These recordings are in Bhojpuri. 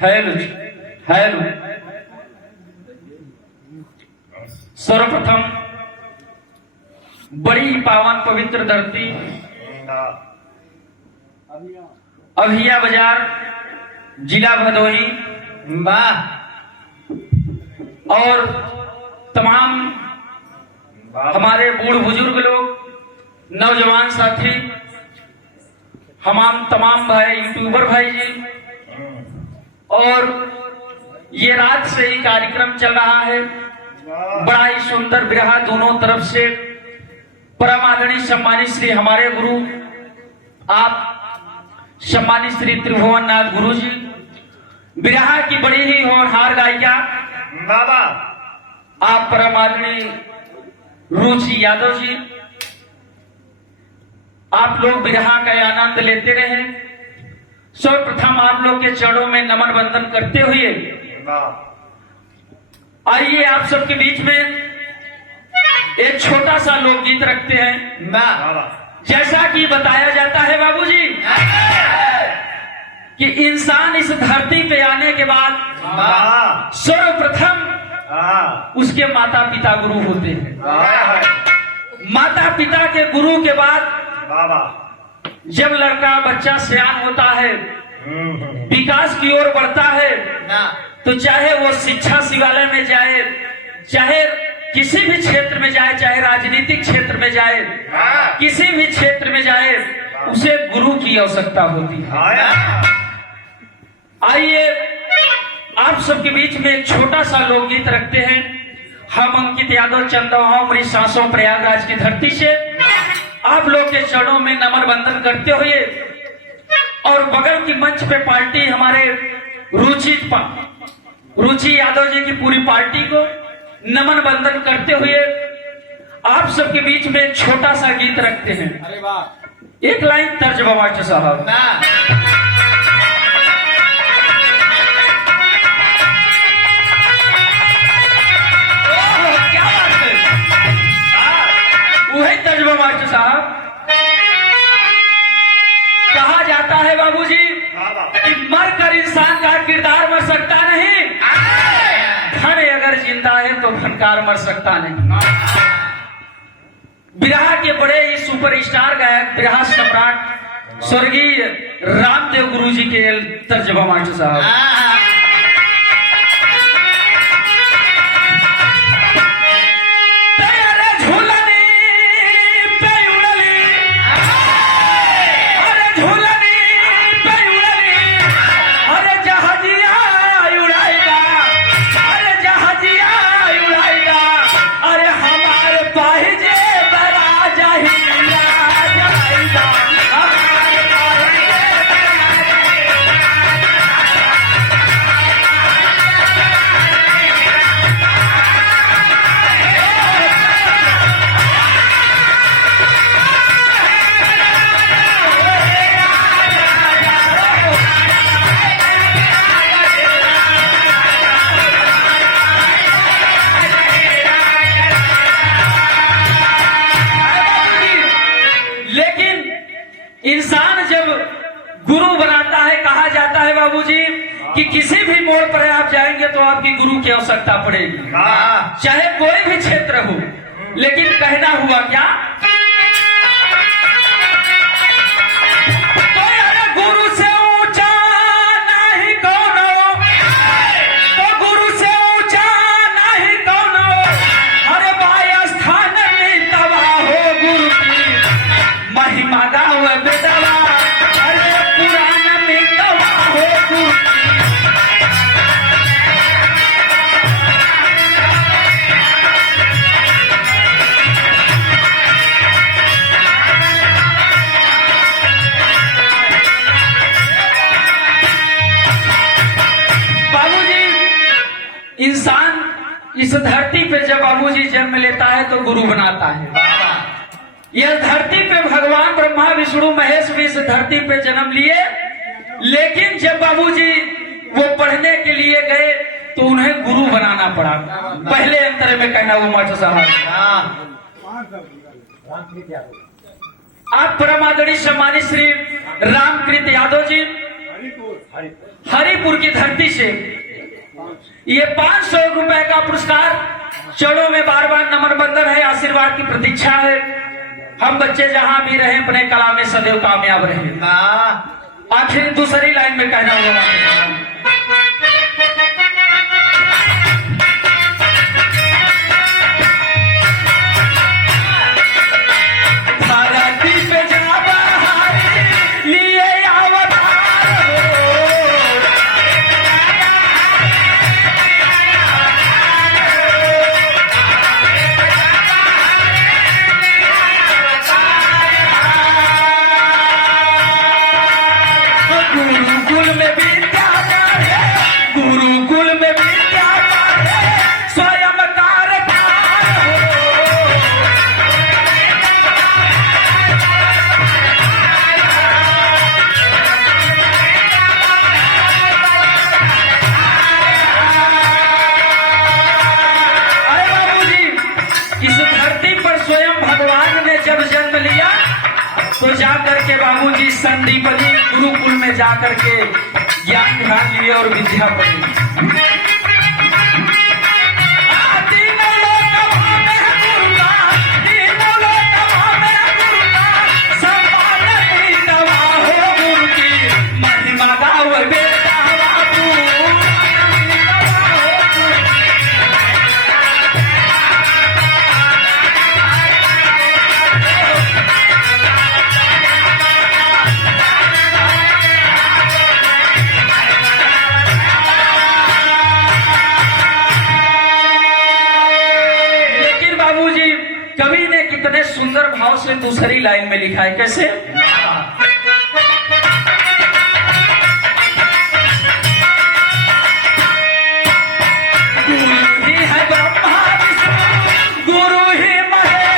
हेलो जी, हेलो। सर्वप्रथम बड़ी पावन पवित्र धरती अभिया बाजार, जिला भदोही और तमाम हमारे बूढ़ बुजुर्ग लोग, नौजवान साथी, हमाम तमाम भाई, यूट्यूबर भाई जी, और ये रात से ही कार्यक्रम चल रहा है। बड़ा ही सुंदर विरहा दोनों तरफ से। परम आदरणीय सम्मानित श्री हमारे गुरु, आप सम्मानित श्री त्रिभुवन नाथ गुरु जी, विरहा की बड़ी ही होनहार गायिका बाबा आप परम आदरणीय रुचि यादव जी, आप लोग विरहा का आनंद लेते रहे। सर्वप्रथम आप लोग के चरणों में नमन वंदन करते हुए आइए आप सबके बीच में एक छोटा सा लोकगीत रखते हैं। जैसा कि बताया जाता है बाबूजी कि इंसान इस धरती पे आने के बाद सर्वप्रथम उसके माता पिता गुरु होते हैं। माता पिता के गुरु के बाद जब लड़का बच्चा सयान होता है, विकास की ओर बढ़ता है, तो चाहे वो शिक्षा शिवालय में जाए, चाहे किसी भी क्षेत्र में जाए, चाहे राजनीतिक क्षेत्र में जाए, किसी भी क्षेत्र में जाए, उसे गुरु की आवश्यकता होती है। आइए आप सबके बीच में एक छोटा सा लोकगीत रखते हैं। हम अंकित यादव चंदवा मरी सांसों प्रयागराज की धरती से आप लोग के चरणों में नमन वंदन करते हुए और बगल की मंच पे पार्टी हमारे रुचि यादव जी की पूरी पार्टी को नमन वंदन करते हुए आप सबके बीच में एक छोटा सा गीत रखते हैं। अरे वाह, एक लाइन तर्जमा मास्टर साहब। क्या बात है, वही तर्जमा मास्टर साहब। कहा जाता है बाबूजी कि मरकर इंसान का किरदार मर सकता नहीं, धन अगर जिंदा है तो फनकार मर सकता नहीं। बिरहा के बड़े ही सुपरस्टार गायक, बिरहा सम्राट स्वर्गीय रामदेव गुरु जी के तर्जमा मास्टर साहब। इंसान जब गुरु बनाता है, कहा जाता है बाबूजी कि किसी भी मोड़ पर आप जाएंगे तो आपकी गुरु की आवश्यकता पड़ेगी, चाहे कोई भी क्षेत्र हो। लेकिन कहना हुआ क्या, तो गुरु से ऊंचा नहीं कौन हो, तो गुरु से ऊंचा नहीं कौन हो, अरे बाय स्थान में तबाह हो गुरु की महिमा गाओ बेदवा, अरे पुराण में तबाह हो गुरु की। इंसान इस धरती पे जब बाबूजी जन्म लेता है तो गुरु बनाता है। यह धरती पे भगवान ब्रह्मा विष्णु महेश भी इस धरती पे जन्म लिए, लेकिन जब बाबूजी वो पढ़ने के लिए गए तो उन्हें गुरु बनाना पड़ा। पहले अंतर में कहना वो मास्टर साहब, आप परम आदरणीय सम्मानित श्री रामकृत यादव जी, हरिपुर की धरती से ये 500 रुपए का पुरस्कार, चरणों में बार बार नमन बंदन है, आशीर्वाद की प्रतीक्षा है। हम बच्चे जहां भी रहे अपने कला में सदैव कामयाब रहे। आखिर दूसरी लाइन में कहना होगा, तो जाकर के बाबूजी संदीपनी गुरुकुल में जाकर के ज्ञान ध्यान लिए और विद्या पढ़ी। कवि ने कितने सुंदर भाव से दूसरी लाइन में लिखा है, कैसे? गुरु ही है ब्रह्मा विष्णु, गुरु ही महेश,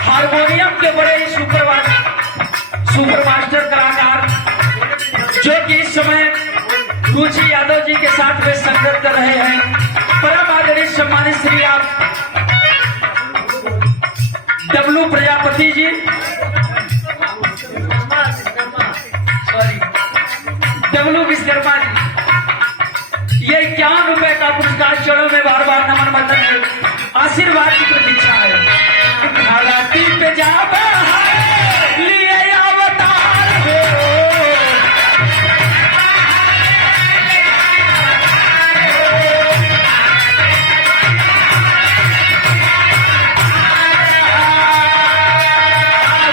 हारमोनियम के बड़े सुपर मास्टर कलाकार जो कि इस समय रुचि यादव जी के साथ में संगत कर रहे हैं, परम आदरणीय सम्मानित श्री आप डब्लू प्रजापति जी, डब्लू विश्वकर्मा जी, ये 51 रुपए का पुरस्कार, चरणों में बार बार नमन बंदन है, आशीर्वाद की प्रतीक्षा है। धरती पे जाबे लिए अवतार हो,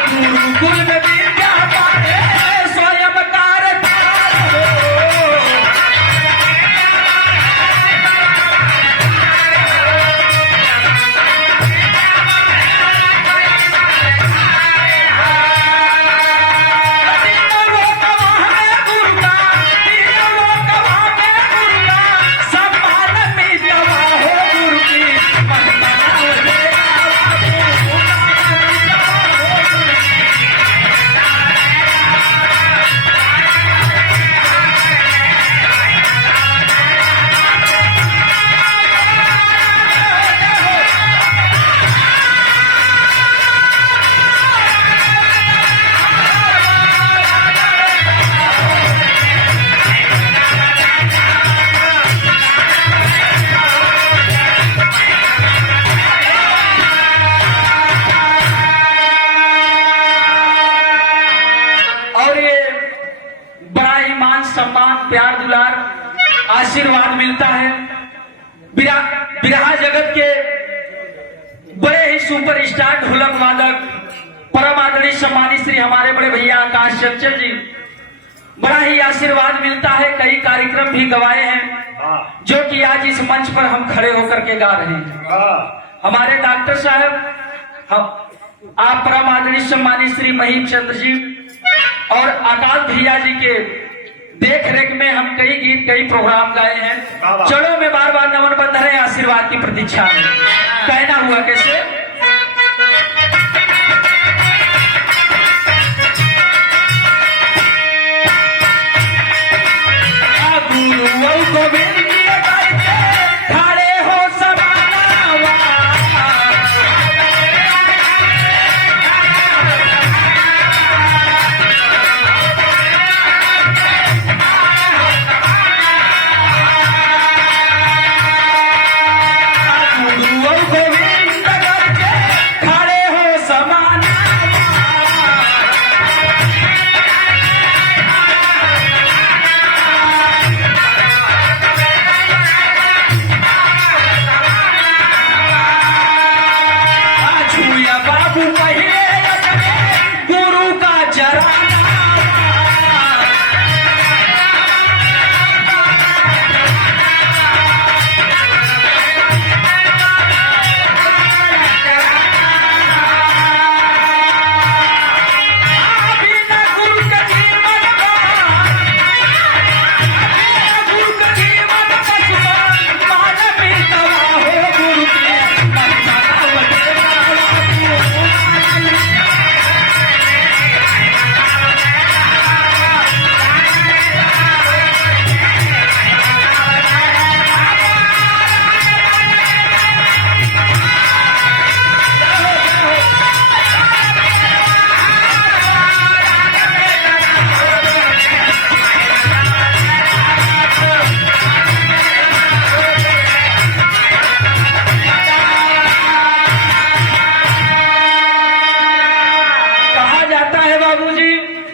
गुरुकुल में विद्या पाए स्वयं कारतार हो। सम्मान, प्यार, दुलार, आशीर्वाद मिलता है। बिरहा जगत के बड़े ही सुपर स्टार ढोलक वादक परम आदरणीय सम्मानित श्री हमारे बड़े भैया आकाश चंचल जी, बड़ा ही आशीर्वाद मिलता है। कई कार्यक्रम भी गवाए हैं जो कि आज इस मंच पर हम खड़े होकर के गा रहे हैं। हमारे डॉक्टर साहब, आप परम आदरणीय सम्मानित श्री महीम चंद्र जी और आकाश भैया जी के देख रेख में हम कई गीत, कई प्रोग्राम गाए हैं। चलो में बार बार नमन बंद है, आशीर्वाद की प्रतीक्षा है। कहना हुआ कैसे?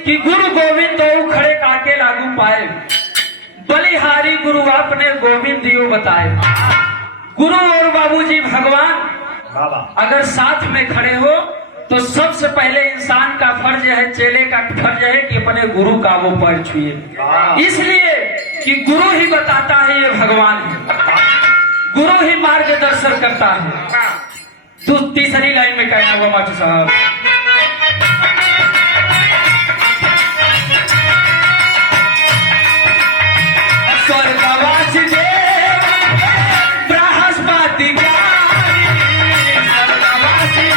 कि गुरु गोविंद तो खड़े काके लागू पाए, बलिहारी गुरु आपने गोविंद दियो बताए। गुरु और बाबूजी भगवान बाबा अगर साथ में खड़े हो तो सबसे पहले इंसान का फर्ज है, चेले का फर्ज है कि अपने गुरु का वो पैर छुए, इसलिए कि गुरु ही बताता है ये भगवान है, गुरु ही मार्गदर्शन करता है। तो तीसरी लाइन में कहना हुआ मास्टर साहब, स्वर्गवासी देव बृहस्पति ज्ञानी, स्वर्गवासी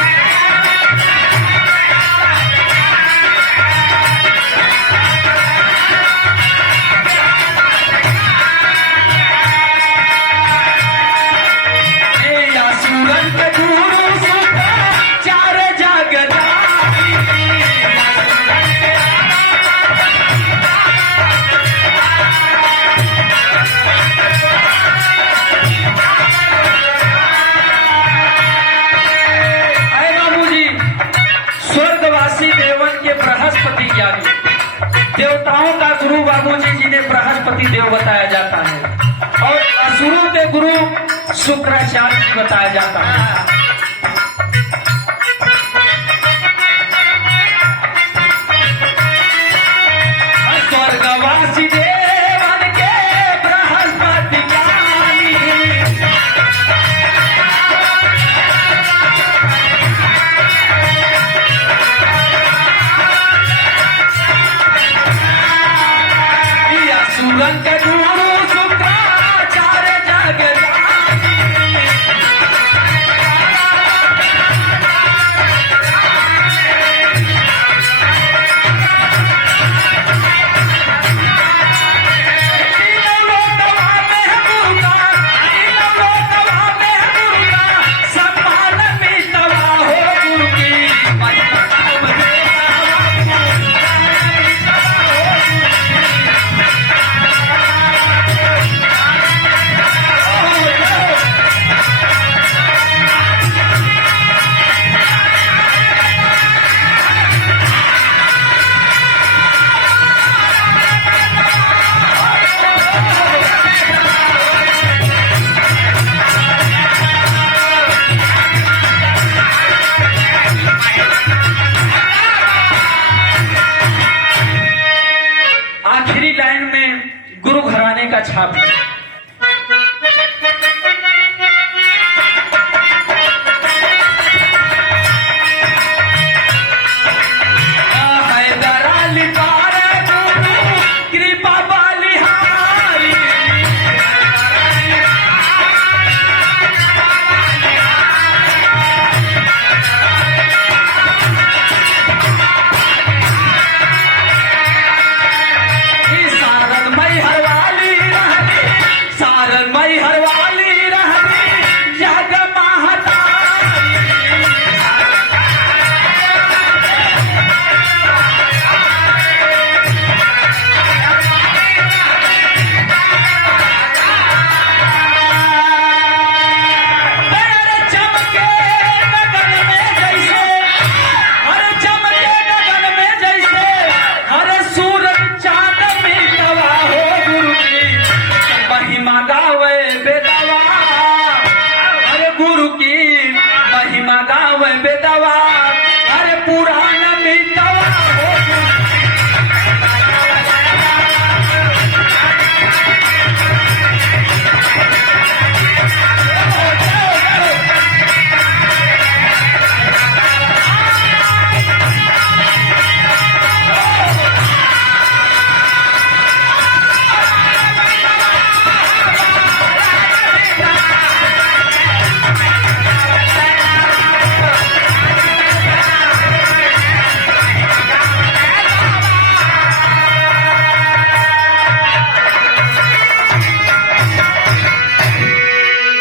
सूरन के गुरु सुता चार जगदारी, बाबूजी स्वर्गवासी देवन के बृहस्पति ज्ञानी, देवताओं का गुरु बाबूजी जिन्हें बृहस्पति देव बताया जाता है और असुरों के गुरु शुक्राचार्य जी बताया जाता है। स्वर्गवासी देवन के बृहस्पति ज्ञानी, असुरन के गुरु शुक्राचार्य जगदानी, आखिरी लाइन में गुरु घराने का छाप है।